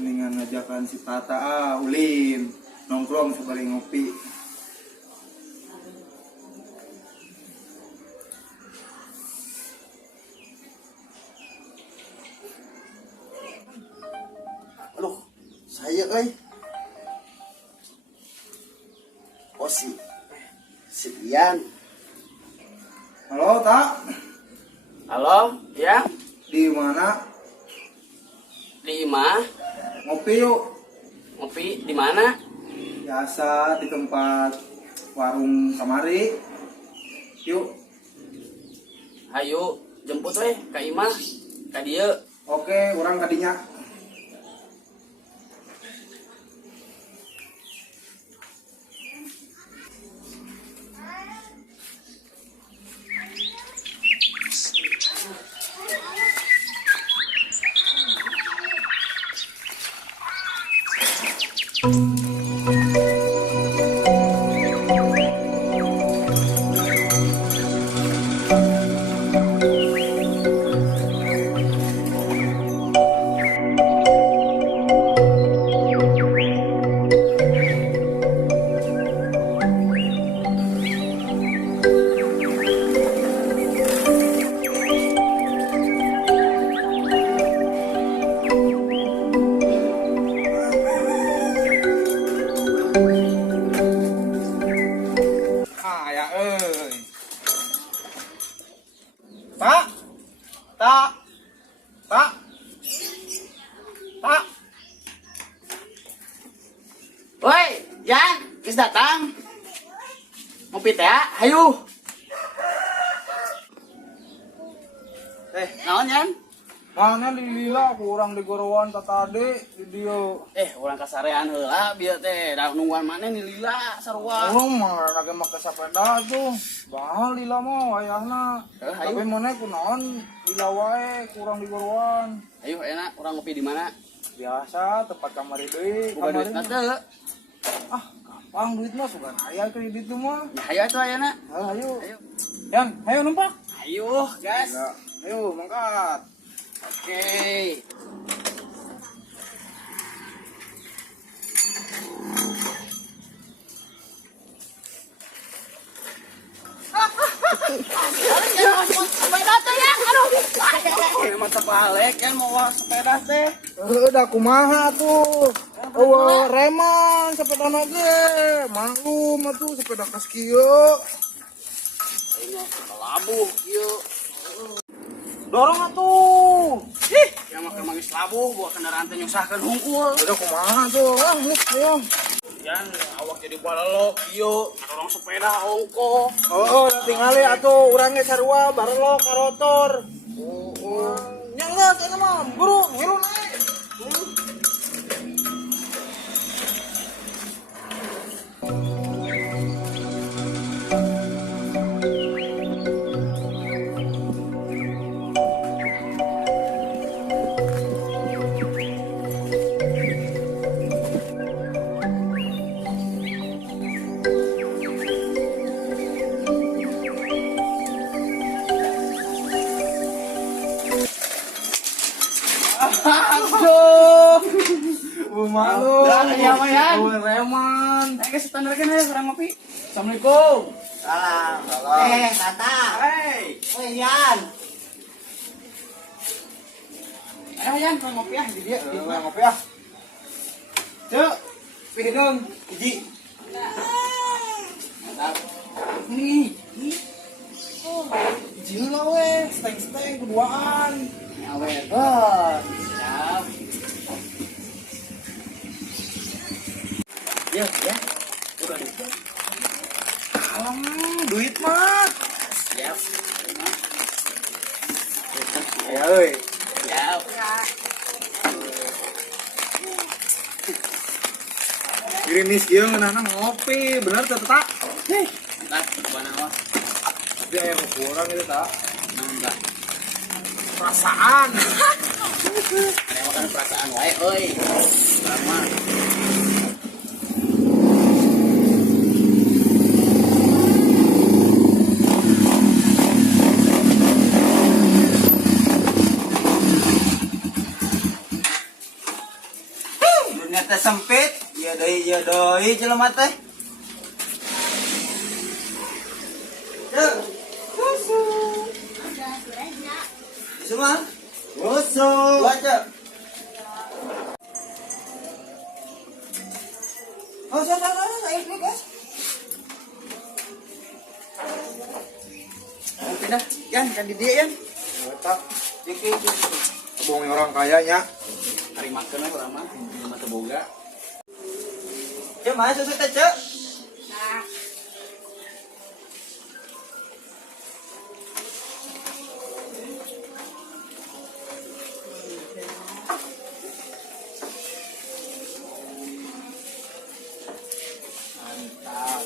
Mendingan ngajakan si Tata ulin nongkrong sebalik ngopi. Aduh, saya oh si Ian. Halo Tak, Halo, ya? di mana? Di Imah? Ngopi yuk. Ngopi di mana? Biasa di tempat warung kamari. Yuk. Ayo jemput weh ka Imah, ka dieu. Oke, orang tadinya. Ya Pak, Tak, Tak, Tak. Woi, Jan, geus datang. Ngopi teh, hayu. Naon, Jan? Mana di lila kurang di gorowan tadi di dia. Urang kasarean heula bieu teh, da nungguan maneh ni lila sarua. Orang mah lagi make sepeda tuh. Bahal lila mah wayahna. Hayu. Tapi mana kunaon lila wae kurang di gorowan. Ayo enak, urang ngopi di mana? Biasa tempat kamari deui. Boga duit teu. Ah, gampang duit mah sugan aya kredit tuh mah. Ya hayu atuh ayeuna. Ayo. Ayo. Yang, ayo numpak. Ayo, gas. Ya, ayo mangkat. Oke. Mata balik kan mau sepeda teh. Udah kumaha tuh. Reman sepeda ge. Maklum atuh sepeda kas kieu. Ini labuh yuk. Dorong atuh. Yang makan manggis labuh buat kendaraan teh nyusahkeun hungkul. Udah kumaha tuh. Ayo. Yan awak jadi balelo yuk. Dorong sepeda ongko. Oh, tinggali atuh urang ge sarua barelo karotor. Oh. Nyangga teh mah buru ngilu naik. Aduh. Malu. Ya, Mayan. Reman. Ayo standar kan ayo kurang ngopi. Assalamualaikum. Salam. Tata. Hei. Oh, Ian. Ayo Yan, kurang ngopi ya di dia. Ngopi ya. Cuk, pilih dong. Hiji. Mantap. Nih. Hiji lah we, steng-steng keduaan. Awe bos. Siap. Ya, ya. Udah itu. Alam, duit mah. Siap. Ya euy. Siap. Gerimis kieu ngeunahna ngopi, bener teh tak? Mantap, mana wah. Tapi aya kurang itu tak. Mantap. Perasaan. Ada makan perasaan wae euy. Sama. jalannya teh sempit. Iya deui jelema teh. Cek. Susu. Semua. Susu. Baca. Oh, saya ini guys. Pindah, Yan, kan di dia Yan. Mantap. Cik. Bohongin orang kayanya. Hari makan orang mah cuma teboga. Cek, mana susu teh, Cek? Mantap.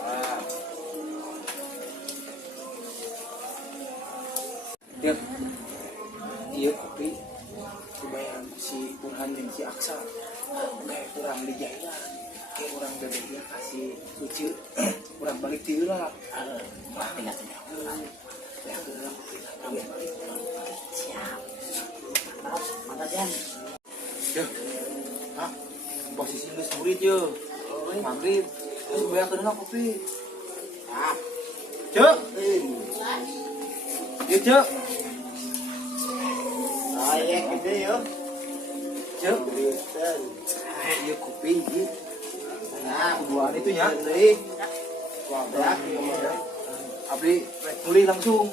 Wah. Yuk. Iya kopi kebayang si Burhan dan si Aksa kayak kurang dijaya kayak kurang dia kasih lucu kurang balik tidur lah tinggal ya siap mantap Yan yuk hah posisi lu murid yuk maghrib terus banyak kena kopi ah cuk yuk cuk Ayah gede yo. cuk iya kopi gitu nah keduaan itu ya Wabrak. abdi beli langsung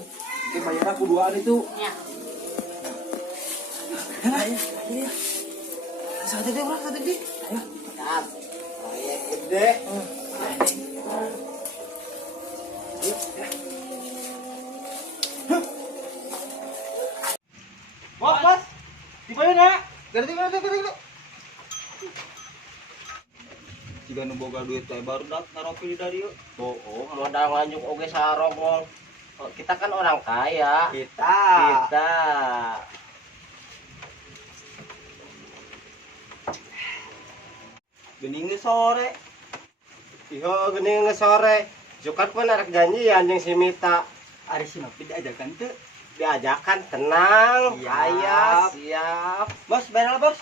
ke bayar keduaan itu Ya. ayo ayo satu deh orang satu deh ayo Mantap. Ayah gede. Mas, di mana nak? Ganti mana ganti. Jika nu boga duit teh baru dak ngaropi di dari yuk. Oh, modal nganjuk oge sarong mong. Kita kan orang kaya. Kita. Gening sore. Iho gening sore. Jukat pun arek janjian jeung si Mita. Ari si Nopi diajakan teu? Diajakan tenang, Siap. kaya, siap. Bos, bayar bos.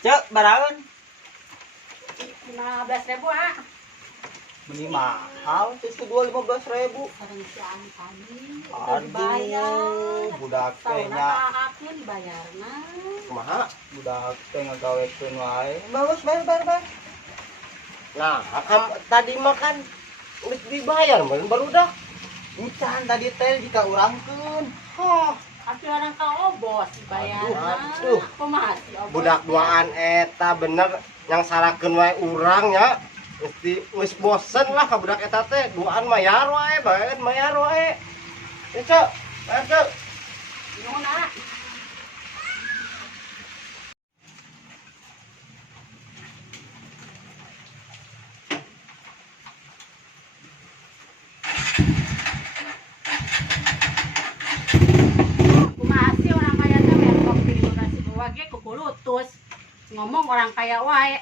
Cek, baraun. 15.000 ah. Meni mahal, itu 15.000. Sareng si Ani tadi. Aduh, budak Tahun tehnya, akhir dibayarna. Kumaha? budak teh ngagawekeun wae. Bos, bayar. Nah, tadi makan geus dibayar mun baru dah. Encan tadi teh jika urangkeun. Atuh orang ka obos dibayarna. Aduh. Kumaha si obos? Budak duaan eta bener yang sarakeun wae urang nya. Geus bosen lah ka budak eta teh, duaan mayar wae, baeun mayar wae. Itu, itu. Nuhun ah. Kumaha sih orang kaya teh mer kopi nasi bawa ge kukulutus. Ngomong orang kaya wae.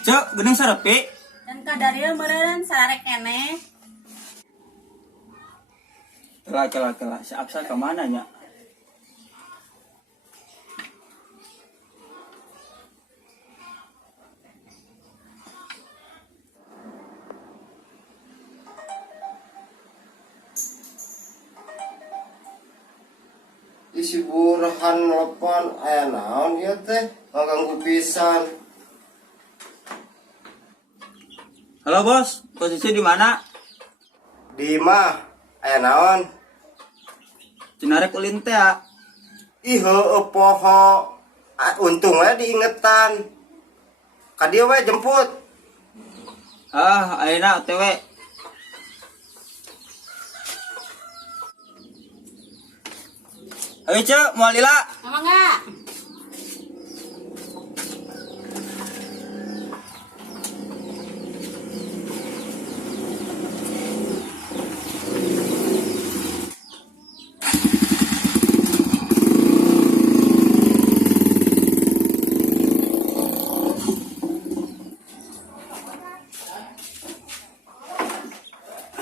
Cek, geuning sarepi. Dan kadaril meureun sararek keneh. Kelak. Si Aksa kemana nya? Isi Burhan telepon aya naon ieu teh? Ngaganggu pisan. Halo bos, posisi di mana? Di mah aya naon? Cinarek ulin teh ya. Ih heueuh poho. Untung we diingetan. Ka dieu we jemput. Ayeuna OTW. Ayo cek, mau lila. Emang enggak?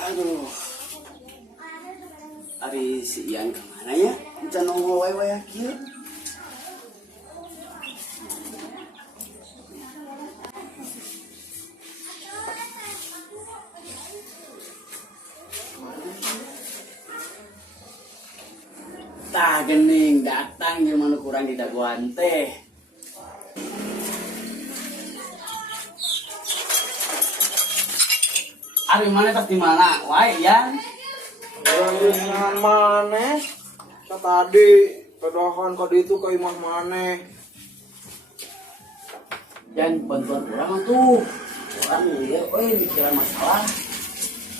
Aduh. Ari si Ian kemana ya? Bisa nongol wae kieu. Tah gening datang gimana kurang di daguan teh. Ari mana tas di mana? Wae Ian. Dengan mana? Tadi pedohan kode itu ke imah mana? Dan bantuan orang tuh. Orang lihat, mikiran masalah.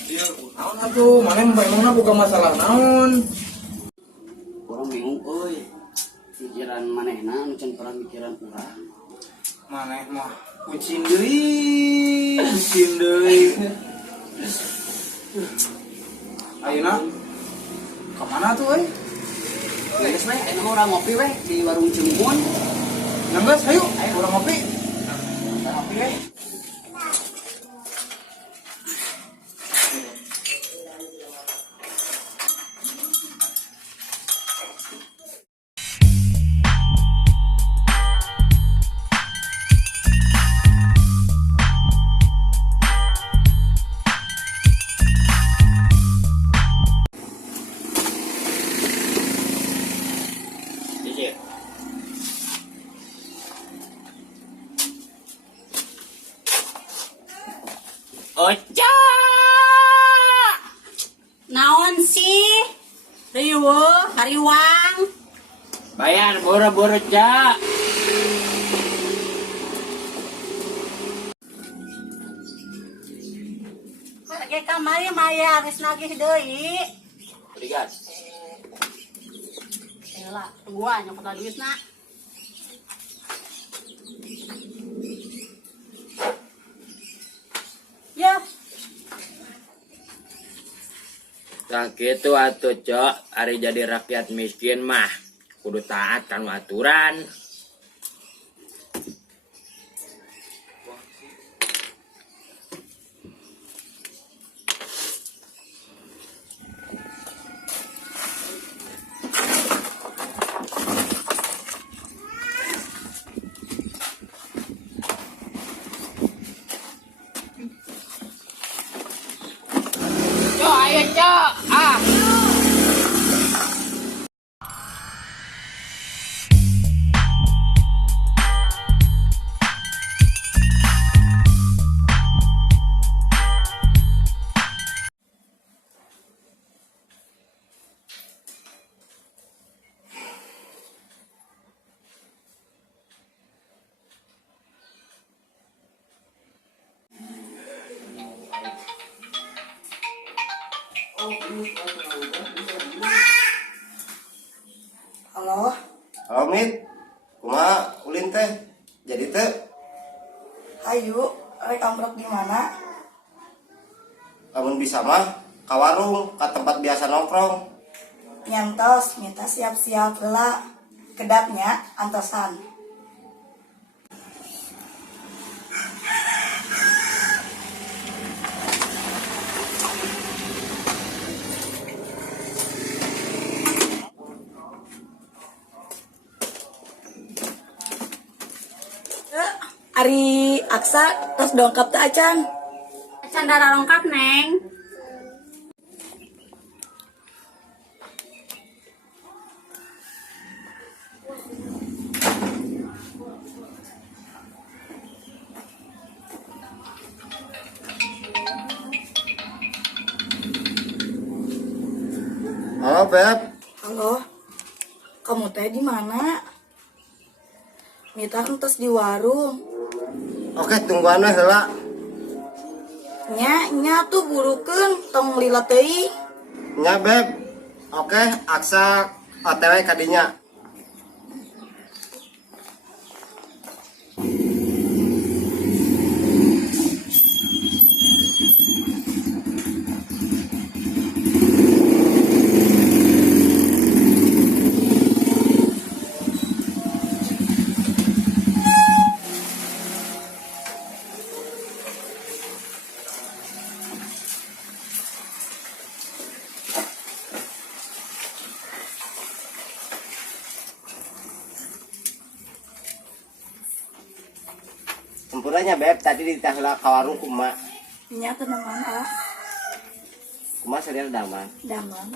Iya, naon atuh? Mana emangna bukan masalah naon? Orang bingung, pikiran manehna, nucan perang pikiran orang. Maneh mah kucing deui, kucing deui. Ayeuna kemana tuh, Geus we, ayeuna orang ngopi we di warung Ciumun. Nyanggas, ayo, urang ngopi. Ngopi we. Oca. Naon sih? Riweuh, hariwang. Bayar boro-boro, Ca. Ge kamari maya geus nagih deui. Berigas. Heula, tungguan nyokot duitna. Ya, Nah gitu atuh cok, ari jadi rakyat miskin mah kudu taat kan aturan. Cok, ayo Cok. Halo, Halo Mit, kumaha ulin teh? Jadi teh hayu, rek ambrok di mana? lamun bisa mah ka warung, ka tempat biasa nongkrong. Nyantos, minta siap-siap heula. Kedapnya antosan. Ari Aksa tos dongkap teh acan. candara lengkap, Neng. Halo Beb, Halo, kamu teh di mana? Mita entos di warung. oke tungguan we heula. Nya tuh burukeun tong lila teuing. Nya Beb, oke Aksa OTW kadinya. Sampuranya beb tadi di tahla ka warung kumaha. Nya teneman ah, Kumaha serial daman. damang.